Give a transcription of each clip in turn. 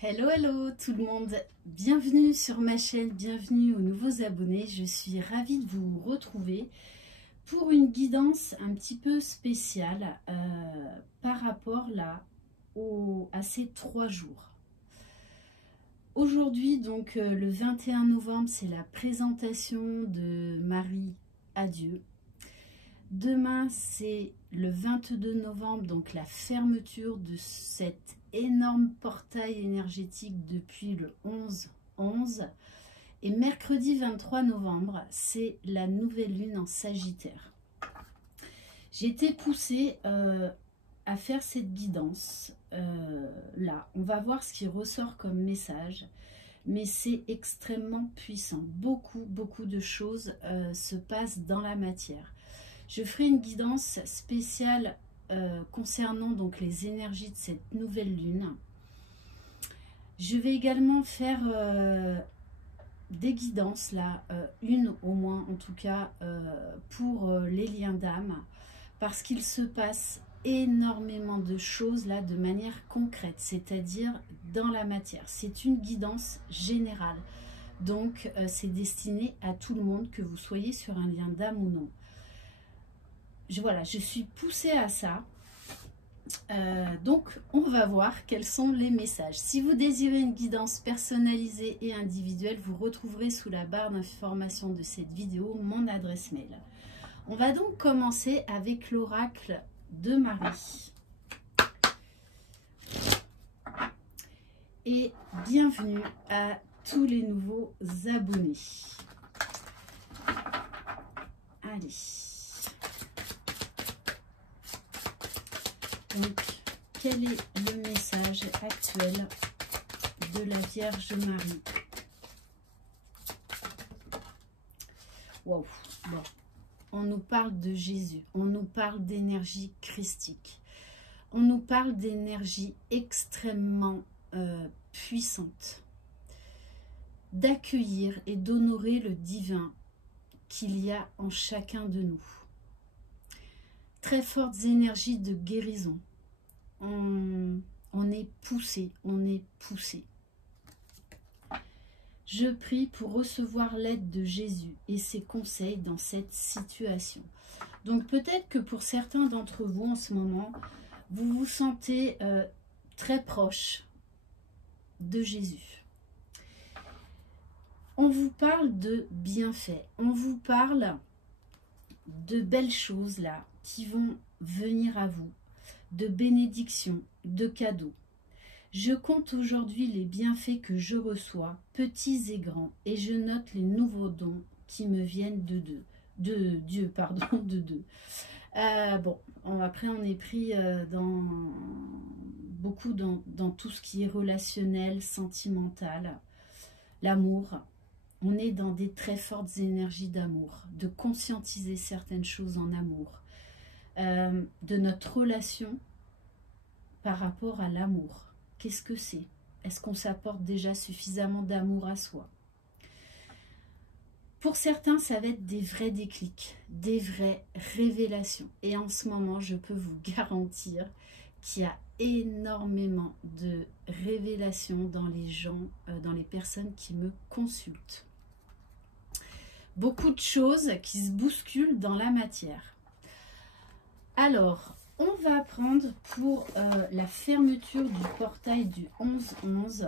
Hello, hello tout le monde, bienvenue sur ma chaîne, bienvenue aux nouveaux abonnés. Je suis ravie de vous retrouver pour une guidance un petit peu spéciale par rapport là à ces 3 jours. Aujourd'hui, donc le 21 novembre, c'est la présentation de Marie à Dieu. Demain, c'est le 22 novembre, donc la fermeture de cet énorme portail énergétique depuis le 11-11. Et mercredi 23 novembre, c'est la nouvelle lune en Sagittaire. J'ai été poussée à faire cette guidance. Là, on va voir ce qui ressort comme message. Mais c'est extrêmement puissant. Beaucoup de choses se passent dans la matière. Je ferai une guidance spéciale concernant donc les énergies de cette nouvelle lune. Je vais également faire des guidances, là, une au moins en tout cas, pour les liens d'âme, parce qu'il se passe énormément de choses là de manière concrète, c'est-à-dire dans la matière. C'est une guidance générale, donc c'est destiné à tout le monde, que vous soyez sur un lien d'âme ou non. Voilà, je suis poussée à ça. Donc, on va voir quels sont les messages. Si vous désirez une guidance personnalisée et individuelle, vous retrouverez sous la barre d'information de cette vidéo mon adresse mail. On va donc commencer avec l'oracle de Marie. Et bienvenue à tous les nouveaux abonnés. Allez. Donc, quel est le message actuel de la Vierge Marie? Wow, bon, on nous parle de Jésus, on nous parle d'énergie christique, on nous parle d'énergie extrêmement puissante, d'accueillir et d'honorer le divin qu'il y a en chacun de nous. Très fortes énergies de guérison. On est poussé, on est poussé. Je prie pour recevoir l'aide de Jésus et ses conseils dans cette situation. Donc peut-être que pour certains d'entre vous en ce moment, vous vous sentez très proche de Jésus. On vous parle de bienfaits, on vous parle de belles choses là qui vont venir à vous, de bénédictions, de cadeaux. Je compte aujourd'hui les bienfaits que je reçois, petits et grands, et je note les nouveaux dons qui me viennent de Dieu. Bon, après on est pris beaucoup dans tout ce qui est relationnel, sentimental, l'amour. On est dans des très fortes énergies d'amour, de conscientiser certaines choses en amour, de notre relation par rapport à l'amour. Qu'est-ce que c'est? Est-ce qu'on s'apporte déjà suffisamment d'amour à soi? Pour certains, ça va être des vrais déclics, des vraies révélations. Et en ce moment, je peux vous garantir qu'il y a énormément de révélations dans les gens, dans les personnes qui me consultent. Beaucoup de choses qui se bousculent dans la matière. Alors, on va prendre pour la fermeture du portail du 11-11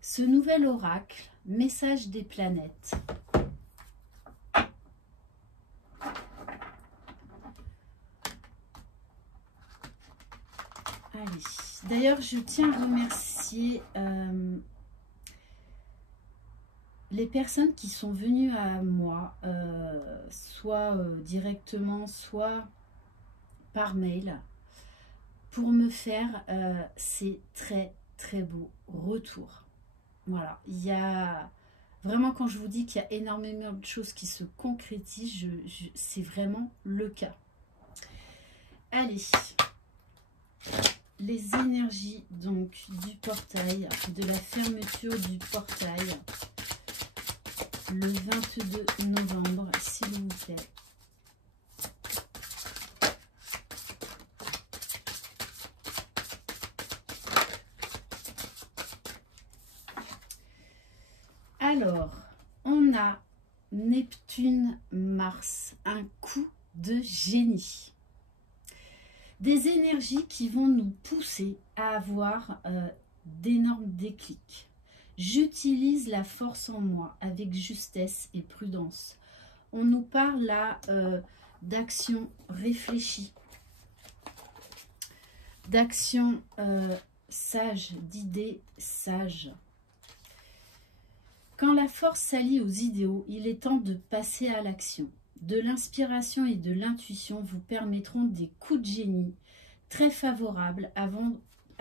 ce nouvel oracle, message des planètes. Allez, d'ailleurs, je tiens à remercier les personnes qui sont venues à moi, soit directement, soit par mail, pour me faire ces très beaux retours. Voilà, il y a vraiment, quand je vous dis qu'il y a énormément de choses qui se concrétisent, c'est vraiment le cas. Allez, les énergies donc du portail, de la fermeture du portail, le 22 novembre, s'il vous plaît. Alors, on a Neptune-Mars, un coup de génie. Des énergies qui vont nous pousser à avoir d'énormes déclics. J'utilise la force en moi avec justesse et prudence. On nous parle là d'action réfléchie, d'action sage, d'idées sages. Quand la force s'allie aux idéaux, il est temps de passer à l'action. De l'inspiration et de l'intuition vous permettront des coups de génie très favorables à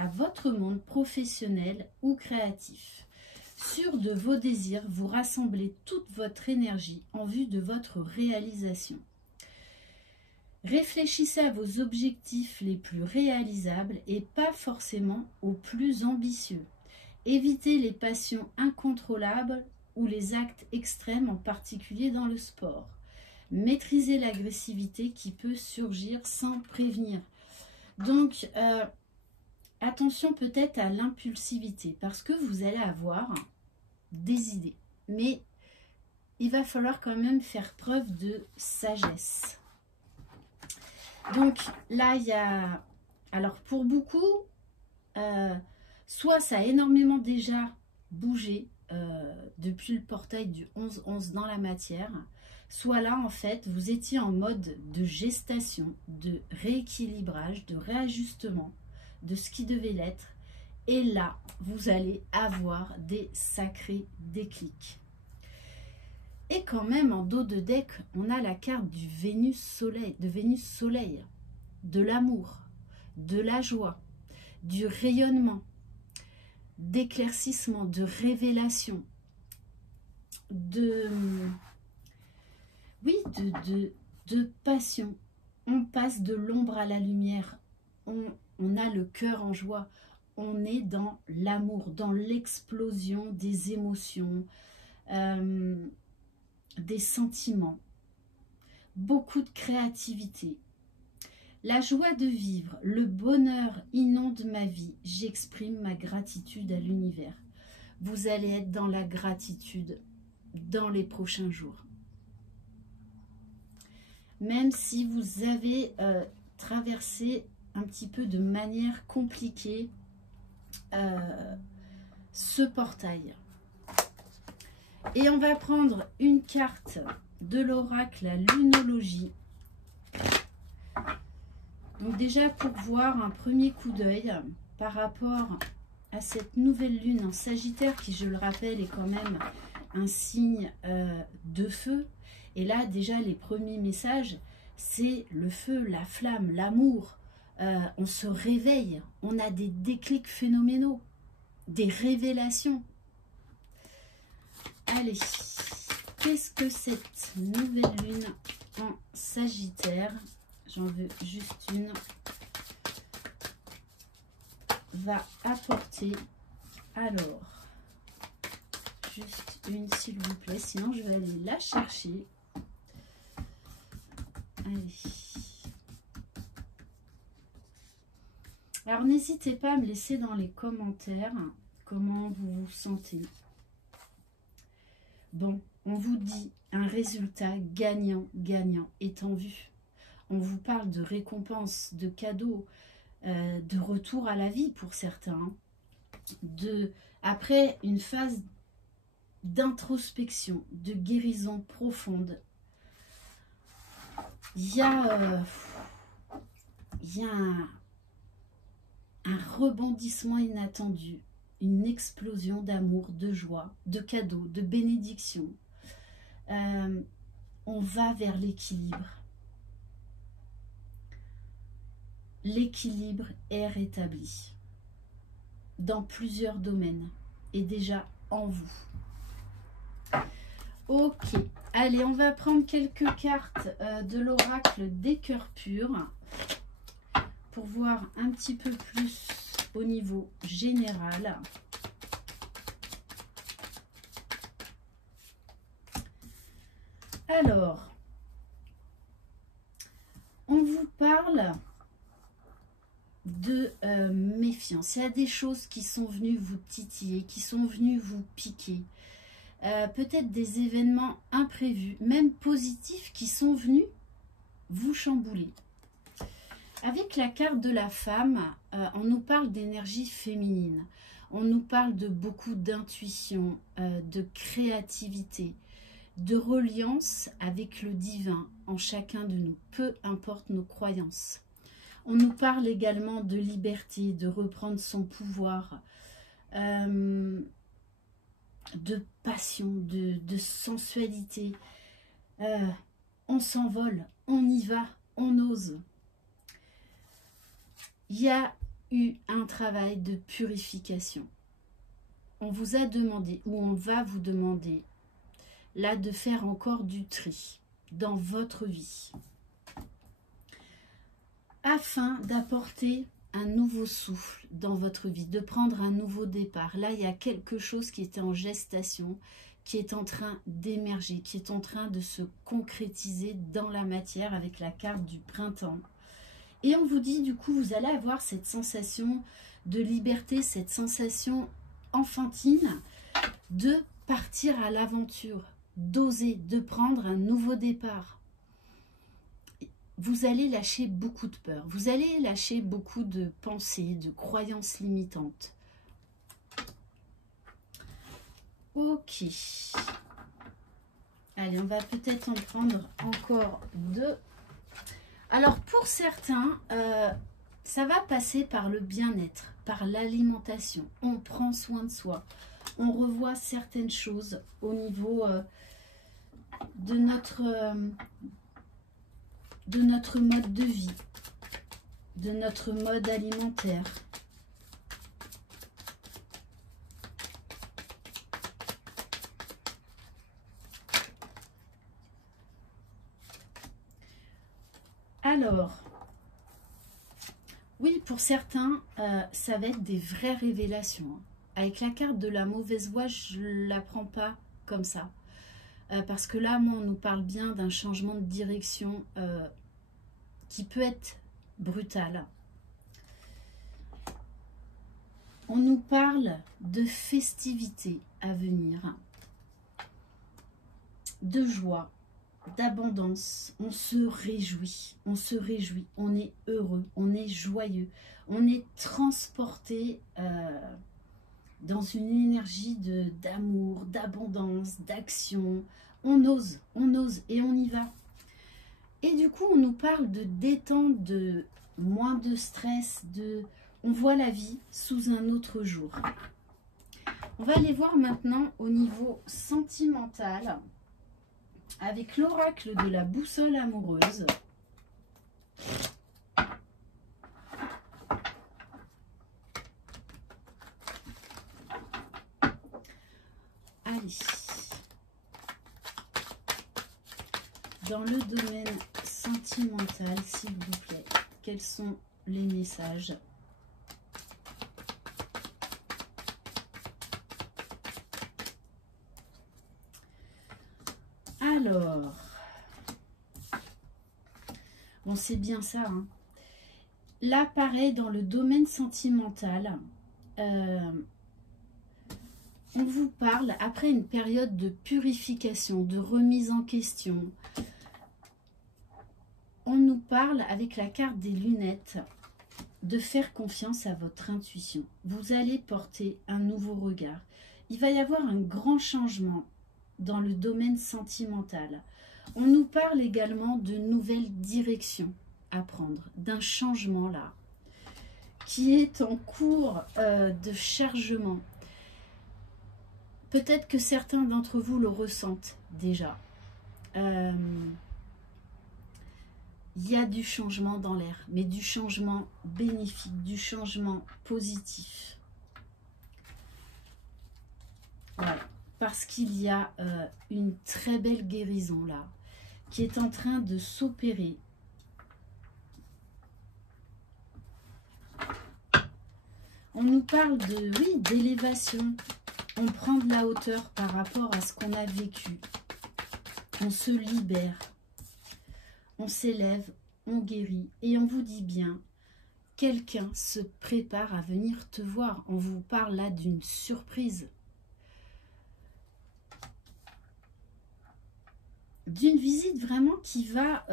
votre monde professionnel ou créatif. Sûr de vos désirs, vous rassemblez toute votre énergie en vue de votre réalisation. Réfléchissez à vos objectifs les plus réalisables et pas forcément aux plus ambitieux. Évitez les passions incontrôlables ou les actes extrêmes, en particulier dans le sport. Maîtrisez l'agressivité qui peut surgir sans prévenir. Donc, attention peut-être à l'impulsivité, parce que vous allez avoir des idées. Mais il va falloir quand même faire preuve de sagesse. Donc là, il y a... Alors pour beaucoup, soit ça a énormément déjà bougé depuis le portail du 11-11 dans la matière, soit là en fait vous étiez en mode de gestation, de rééquilibrage, de réajustement de ce qui devait l'être, et là vous allez avoir des sacrés déclics. Et quand même en dos de deck on a la carte du Vénus-Soleil, de l'amour, de la joie, du rayonnement, d'éclaircissement, de révélation, de passion. On passe de l'ombre à la lumière, on a le cœur en joie, on est dans l'amour, dans l'explosion des émotions, des sentiments, beaucoup de créativité. La joie de vivre, le bonheur inonde ma vie. J'exprime ma gratitude à l'univers. Vous allez être dans la gratitude dans les prochains jours. Même si vous avez traversé un petit peu de manière compliquée ce portail. Et on va prendre une carte de l'oracle, la lunologie. Donc déjà pour voir un premier coup d'œil par rapport à cette nouvelle lune en Sagittaire qui, je le rappelle, est quand même un signe de feu. Et là déjà les premiers messages, c'est le feu, la flamme, l'amour. On se réveille, on a des déclics phénoménaux, des révélations. Allez, qu'est-ce que cette nouvelle lune en Sagittaire, j'en veux juste une, va apporter? Alors, juste une s'il vous plaît, sinon je vais aller la chercher. Allez. Alors n'hésitez pas à me laisser dans les commentaires comment vous vous sentez. Bon, on vous dit un résultat gagnant-gagnant est en vue. On vous parle de récompenses, de cadeaux, de retour à la vie pour certains. Après une phase d'introspection, de guérison profonde, il y a un rebondissement inattendu, une explosion d'amour, de joie, de cadeaux, de bénédictions. On va vers l'équilibre. L'équilibre est rétabli dans plusieurs domaines et déjà en vous. Ok, allez, on va prendre quelques cartes de l'oracle des cœurs purs pour voir un petit peu plus au niveau général. Alors, on vous parle de méfiance. Il y a des choses qui sont venues vous titiller, qui sont venues vous piquer. peut-être des événements imprévus, même positifs, qui sont venus vous chambouler. Avec la carte de la femme, on nous parle d'énergie féminine. On nous parle de beaucoup d'intuition, de créativité, de reliance avec le divin en chacun de nous, peu importe nos croyances. On nous parle également de liberté, de reprendre son pouvoir, de passion, de sensualité. On s'envole, on y va, on ose. Il y a eu un travail de purification. On vous a demandé, ou on va vous demander, là, de faire encore du tri dans votre vie, afin d'apporter un nouveau souffle dans votre vie, de prendre un nouveau départ. Là, il y a quelque chose qui était en gestation, qui est en train d'émerger, qui est en train de se concrétiser dans la matière avec la carte du printemps. Et on vous dit, du coup, vous allez avoir cette sensation de liberté, cette sensation enfantine de partir à l'aventure, d'oser, de prendre un nouveau départ. Vous allez lâcher beaucoup de peur, vous allez lâcher beaucoup de pensées, de croyances limitantes. Ok. Allez, on va peut-être en prendre encore deux. Alors, pour certains, ça va passer par le bien-être, par l'alimentation. On prend soin de soi. On revoit certaines choses au niveau de notre mode de vie, de notre mode alimentaire. Alors, oui, pour certains, ça va être des vraies révélations. Avec la carte de la mauvaise voix, je ne la prends pas comme ça. Parce que là, moi, on nous parle bien d'un changement de direction qui peut être brutal. On nous parle de festivités à venir, de joie, d'abondance. On se réjouit, on est heureux, on est joyeux, on est transporté dans une énergie d'amour, d'abondance, d'action. On ose et on y va. Et du coup, on nous parle de détente, de moins de stress, on voit la vie sous un autre jour. On va aller voir maintenant au niveau sentimental avec l'oracle de la boussole amoureuse. Allez. Dans le domaine sentimental, s'il vous plaît, quels sont les messages ? Alors, bon, c'est bien ça, hein. Là, pareil, dans le domaine sentimental, on vous parle, après une période de purification, de remise en question, on nous parle, avec la carte des lunettes, de faire confiance à votre intuition. Vous allez porter un nouveau regard. Il va y avoir un grand changement dans le domaine sentimental. On nous parle également de nouvelles directions à prendre, d'un changement là, qui est en cours de chargement. Peut-être que certains d'entre vous le ressentent déjà. Il y a du changement dans l'air, mais du changement bénéfique, du changement positif. Ouais, parce qu'il y a une très belle guérison là, qui est en train de s'opérer. On nous parle de, oui, d'élévation. On prend de la hauteur par rapport à ce qu'on a vécu. On se libère. On s'élève, on guérit. Et on vous dit bien, quelqu'un se prépare à venir te voir. On vous parle là d'une surprise. d'une visite vraiment qui va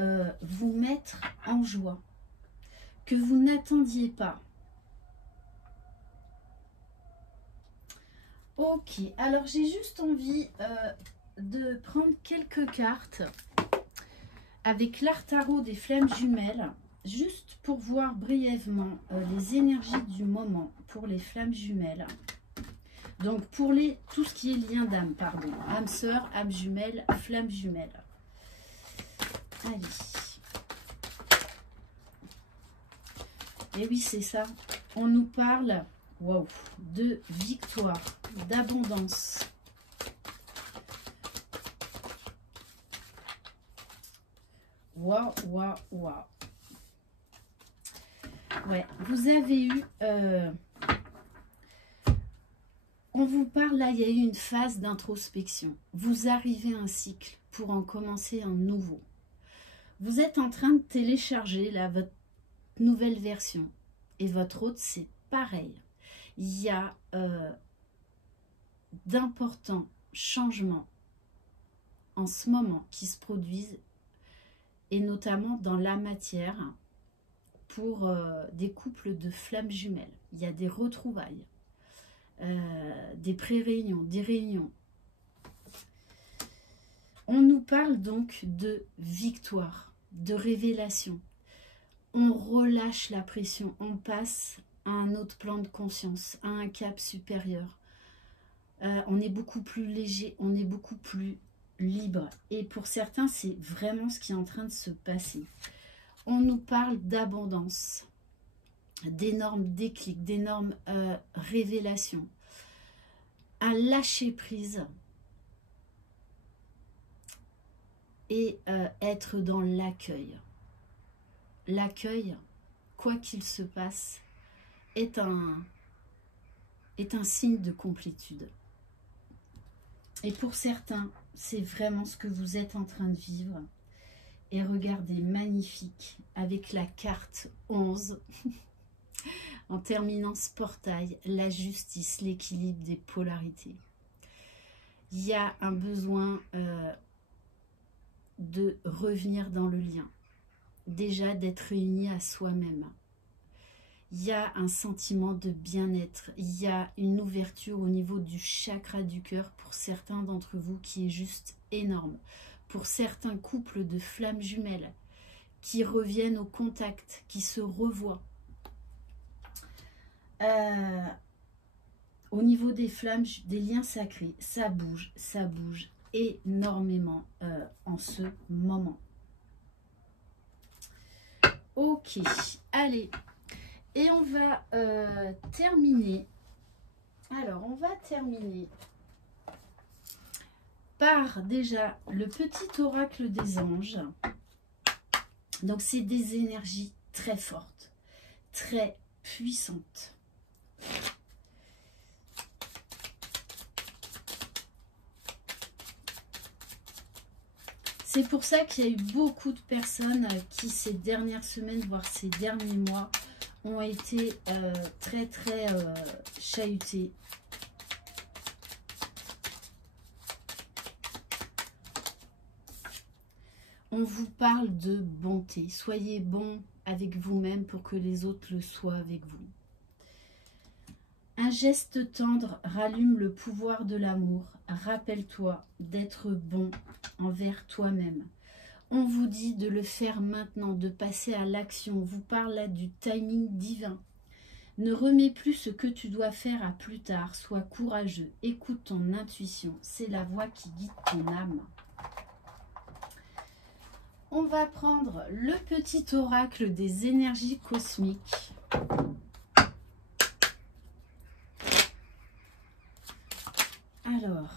vous mettre en joie, que vous n'attendiez pas. Ok, alors j'ai juste envie de prendre quelques cartes avec l'art tarot des flammes jumelles, juste pour voir brièvement les énergies du moment pour les flammes jumelles. Donc pour tout ce qui est lien d'âme, pardon, âme sœur, âme jumelle, flamme jumelle. Allez. Et oui, c'est ça. On nous parle, wow, de victoire, d'abondance. Waouh, waouh, waouh. Ouais, vous avez eu... on vous parle, là, il y a eu une phase d'introspection. Vous arrivez à un cycle pour en commencer un nouveau. Vous êtes en train de télécharger, là, votre nouvelle version. Et votre autre, c'est pareil. Il y a d'importants changements en ce moment qui se produisent, et notamment dans la matière, pour des couples de flammes jumelles. Il y a des retrouvailles, des pré-réunions, des réunions. On nous parle donc de victoire, de révélation. On relâche la pression, on passe à un autre plan de conscience, à un cap supérieur. On est beaucoup plus léger, on est beaucoup plus libre. Et pour certains, c'est vraiment ce qui est en train de se passer. On nous parle d'abondance, d'énormes déclics, d'énormes révélations. Un lâcher-prise et être dans l'accueil. L'accueil, quoi qu'il se passe, est un signe de complétude. Et pour certains, c'est vraiment ce que vous êtes en train de vivre. Et regardez, magnifique, avec la carte 11, en terminant ce portail, la justice, l'équilibre des polarités. Il y a un besoin de revenir dans le lien. Déjà d'être réunis à soi-même. Il y a un sentiment de bien-être. Il y a une ouverture au niveau du chakra du cœur pour certains d'entre vous qui est juste énorme. Pour certains couples de flammes jumelles qui reviennent au contact, qui se revoient. Au niveau des flammes, des liens sacrés, ça bouge énormément en ce moment. Ok, allez, et on va terminer. Alors, on va terminer par déjà le petit oracle des anges. Donc, c'est des énergies très fortes, très puissantes. C'est pour ça qu'il y a eu beaucoup de personnes qui, ces dernières semaines, voire ces derniers mois, ont été très chahutées. On vous parle de bonté. Soyez bon avec vous-même pour que les autres le soient avec vous. Un geste tendre rallume le pouvoir de l'amour. Rappelle-toi d'être bon envers toi-même. On vous dit de le faire maintenant, de passer à l'action. On vous parle là du timing divin. Ne remets plus ce que tu dois faire à plus tard. Sois courageux. Écoute ton intuition. C'est la voix qui guide ton âme. On va prendre le petit oracle des énergies cosmiques. Alors,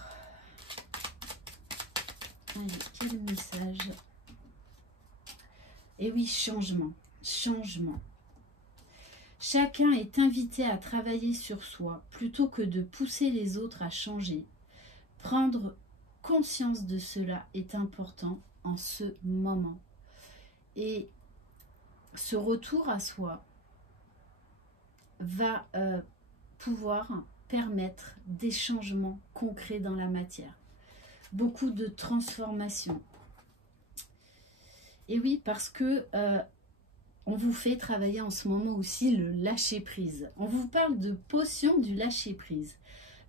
allez, quel message? Et oui, changement, changement. Chacun est invité à travailler sur soi plutôt que de pousser les autres à changer. Prendre conscience de cela est important en ce moment. Et ce retour à soi va pouvoir permettre des changements concrets dans la matière. Beaucoup de transformations. Et oui, parce que on vous fait travailler en ce moment aussi le lâcher-prise. On vous parle de potion du lâcher-prise.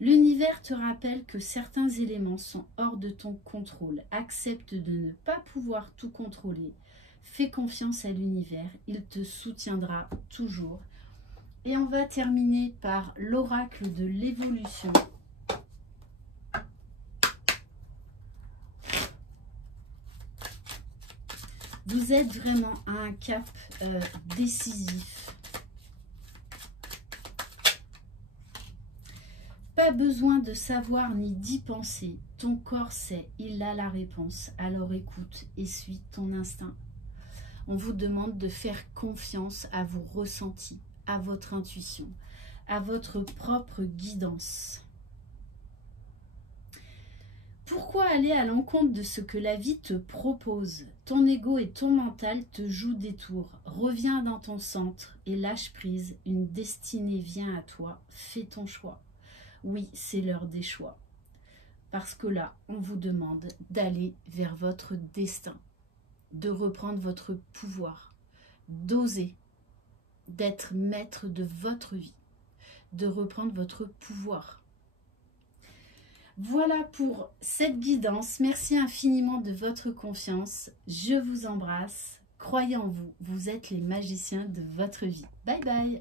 L'univers te rappelle que certains éléments sont hors de ton contrôle. Accepte de ne pas pouvoir tout contrôler. Fais confiance à l'univers, il te soutiendra toujours. Et on va terminer par l'oracle de l'évolution. Vous êtes vraiment à un cap décisif. Pas besoin de savoir ni d'y penser. Ton corps sait, il a la réponse. Alors écoute et suis ton instinct. On vous demande de faire confiance à vos ressentis, à votre intuition, à votre propre guidance. Pourquoi aller à l'encontre de ce que la vie te propose? Ton ego et ton mental te jouent des tours. Reviens dans ton centre et lâche prise. Une destinée vient à toi. Fais ton choix. Oui, c'est l'heure des choix. Parce que là, on vous demande d'aller vers votre destin, de reprendre votre pouvoir, d'oser, d'être maître de votre vie, de reprendre votre pouvoir. Voilà pour cette guidance. Merci infiniment de votre confiance. Je vous embrasse. Croyez en vous. Vous êtes les magiciens de votre vie. Bye bye.